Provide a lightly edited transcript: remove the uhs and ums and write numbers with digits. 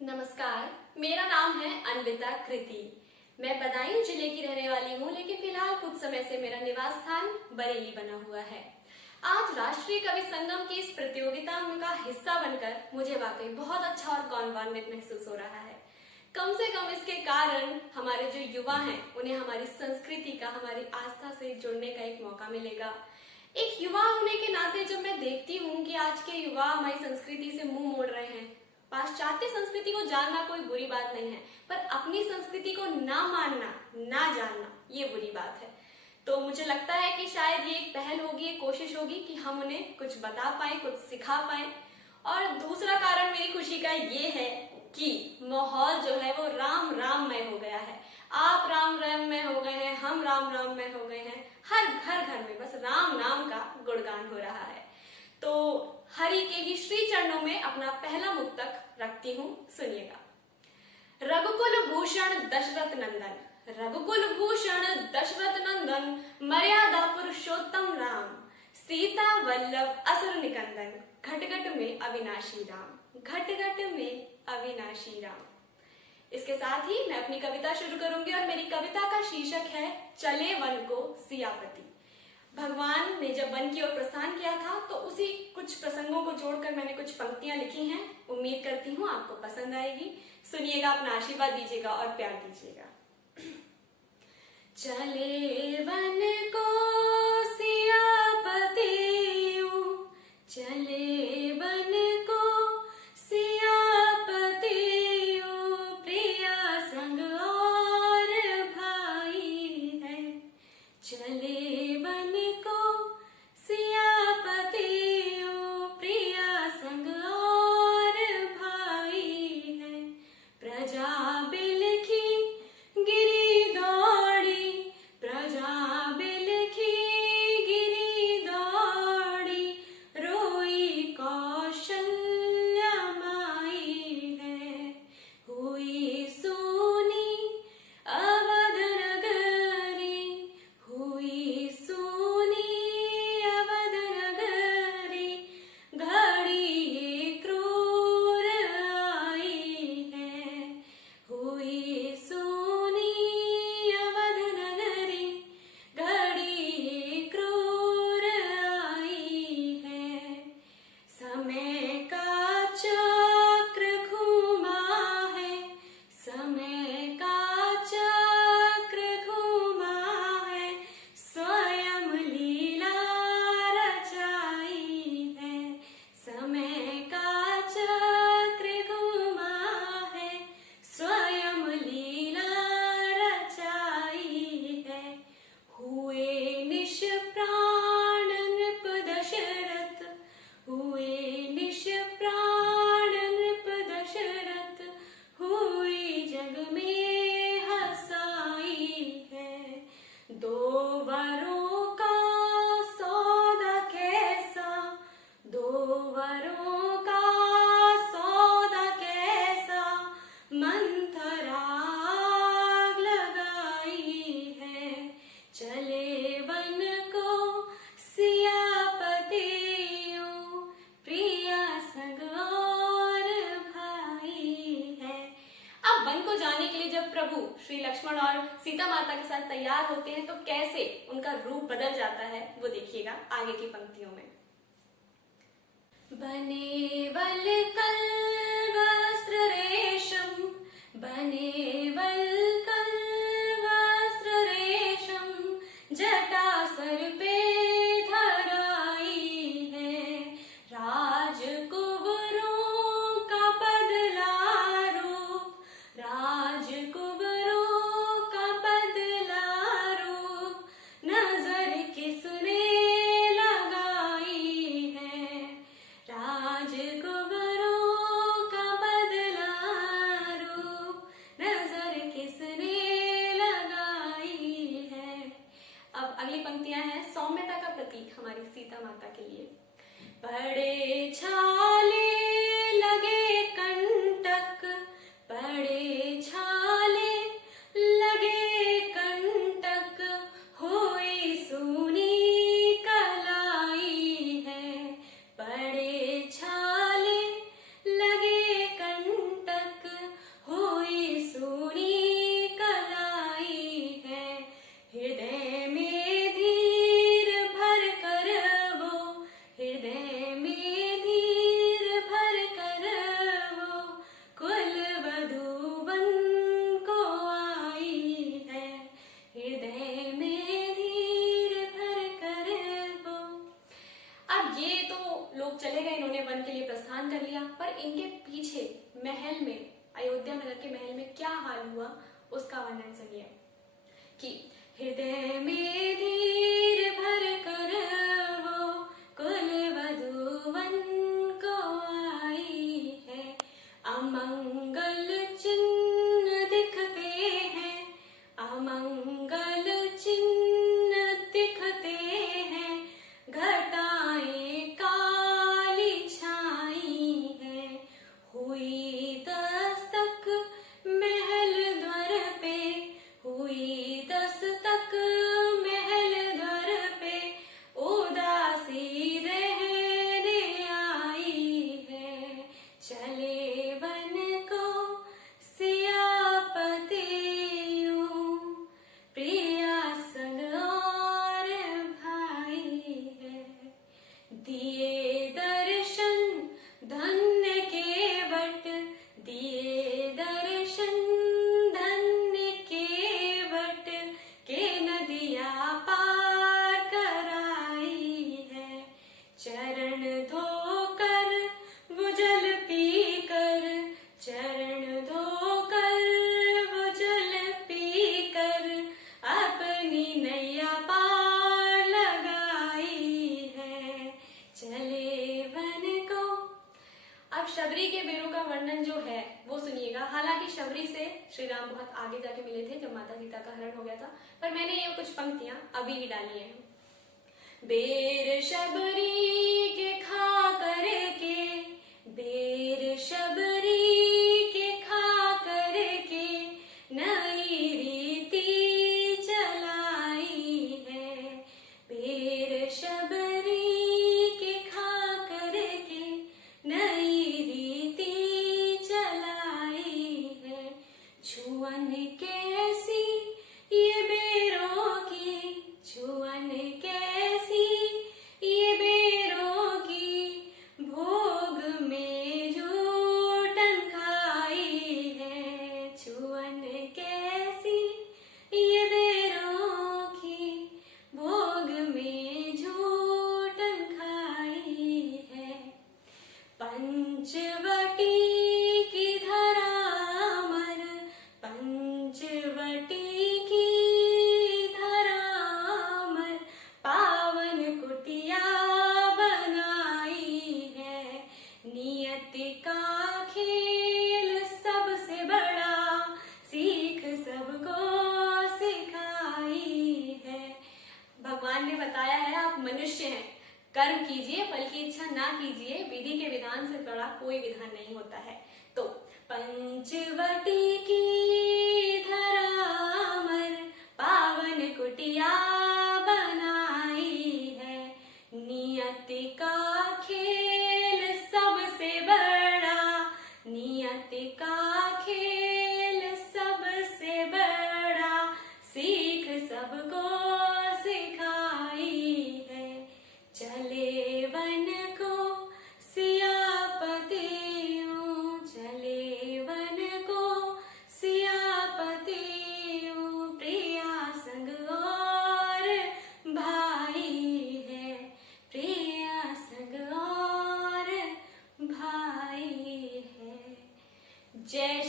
नमस्कार, मेरा नाम है अन्विता कृति। मैं बदायूं जिले की रहने वाली हूँ, लेकिन फिलहाल कुछ समय से मेरा निवास स्थान बरेली बना हुआ है। आज राष्ट्रीय कवि संगम की इस प्रतियोगिता का हिस्सा बनकर मुझे वाकई बहुत अच्छा और गौरवान्वित महसूस हो रहा है। कम से कम इसके कारण हमारे जो युवा हैं उन्हें हमारी संस्कृति का, हमारी आस्था से जुड़ने का एक मौका मिलेगा। एक युवा होने के नाते जब मैं देखती हूँ कि आज के युवा हमारी संस्कृति से मुंह मोड़ रहे हैं, पाश्चात्य संस्कृति को जानना कोई बुरी बात नहीं है, पर अपनी संस्कृति को ना मानना, ना जानना, ये बुरी बात है। तो मुझे लगता है कि शायद ये एक पहल होगी, एक कोशिश होगी कि हम उन्हें कुछ बता पाए, कुछ सिखा पाए। और दूसरा कारण मेरी खुशी का ये है कि माहौल जो है वो राम राममय हो गया है। आप राम राममय हो गए हैं, हम राम राममय हो गए हैं। हर घर में बस राम नाम का गुणगान हो रहा है। तो हरि के ही श्री चरणों में अपना पहला मुक्तक रखती हूँ, सुनिएगा। रघुकुल भूषण दशरथ नंदन, रघुकुल भूषण दशरथ नंदन, मर्यादा पुरुषोत्तम राम, सीता वल्लभ असुर निकंदन, घट घट में अविनाशी राम, घट घट में अविनाशी राम। इसके साथ ही मैं अपनी कविता शुरू करूंगी और मेरी कविता का शीर्षक है चले वन को सियापति। भगवान ने जब वन की ओर प्रस्थान किया था तो उसी कुछ प्रसंगों को जोड़कर मैंने कुछ पंक्तियां लिखी हैं। उम्मीद करती हूँ आपको पसंद आएगी। सुनिएगा, अपना आशीर्वाद दीजिएगा और प्यार दीजिएगा। चले वन को सियापति, चले वन को सियापति, प्रिया संग और भाई है। चले वन को सियापति, प्रिया संग और भाई है। प्रजा बिलखी गिरी दौड़ी, प्रजा बिलखी गिरी दौड़ी, रोई कौशल्या माई है। हुई सोनी अवध नगरी, हुई सोनी अवध नगरी, घड़ी ये क्रूर आई है। हुई सोनी अवध नगरी, घड़ी ये क्रूर आई है। समय का चक्र घूमा है, समय का चक्र घूमा है, स्वयं लीला रचाई है। समय का चक्र घूमा है, स्वयं लीला रचाई है। हुए निष्प्राण नृप दशरथ, हुए निष्प्राण नृप दशरथ, हुई जग में हसाई है। दो वरों का सौदा कैसा, दो वरों का सौदा कैसा, मंथरा आग लगाई है। चले वन को सियापति, प्रिया संग और भाई है। अब वन को जाने के लिए जब प्रभु श्री लक्ष्मण और सीता माता के साथ तैयार होते हैं तो कैसे उनका रूप बदल जाता है वो देखिएगा आगे की पंक्तियों में। बने वल्कल वस्त्र रेशम, बने वल्कल वस्त्र रेशम, जटा सर पे धराई है। राजकुंवरों का बदला रूप, राजकुंवरों का बदला रूप, नजर किसने लगाई है। राजकुंवरों पीछे महल में, अयोध्या नगर के महल में क्या हाल हुआ उसका वर्णन सुनिए कि हृदय में धीर भर कर वो कुल वधूवन को आई है, अमंगल चिन्ह दिखते हैं, अमंगल चिन्ह दिखते हैं, घटाएं काली छाई है, हुई दस्तक महल द्वार पे, हुई दस्तक महल द्वार पे, उदासी रहने आई है, चले वन को सियापति यूं, प्रिया संग और भाई है, दिए दर्शन धन्य के वट, दिए दर्शन धन्य के वट, के नदिया पार कराई है, चरण धोकर वो जल पी कर, चरण धोकर वो जल पी कर, अपनी नैया पार लगाई है, चले वन को। अब शबरी के वीरों का वर्णन जो है वो सुनिएगा। हालांकि शबरी से श्री राम बहुत आगे जाके मिले थे जब माता सीता का हरण हो गया था, पर मैंने ये कुछ पंक्तियां अभी ही डाली हैं। बेर शबरी के खा करके, बेर शबरी के खा करके, नई रीति चलाई है, बेर शबरी के खा करके, नई रीति चलाई है, छुअन कैसी ये बेरों की, छुअन कैसी ये बेरों की, भोग में जूठन खाई है, छुअन कैसी ये बेरों की, भोग में जूठन खाई है, पंचवटी की धरा अमर, पंचवटी की धरा अमर, पावन कुटिया बनाई है, नियति का खेल सबसे बड़ा, सीख सबको सिखाई है। भगवान ने बताया है आप मनुष्य हैं, कर्म कीजिए, फल की इच्छा ना कीजिए, विधि के विधान से बड़ा कोई विधान नहीं होता है। तो पंचवटी की धरा अमर, पावन कुटिया बनाई है, नियति का खेल सबसे बड़ा, नियति का खेल सबसे बड़ा, सीख सबको सिखाई है, चले वन को सियापति यूं, चले वन को सियापति यूं, प्रिया संग और भाई है, प्रिया संग और भाई है। जय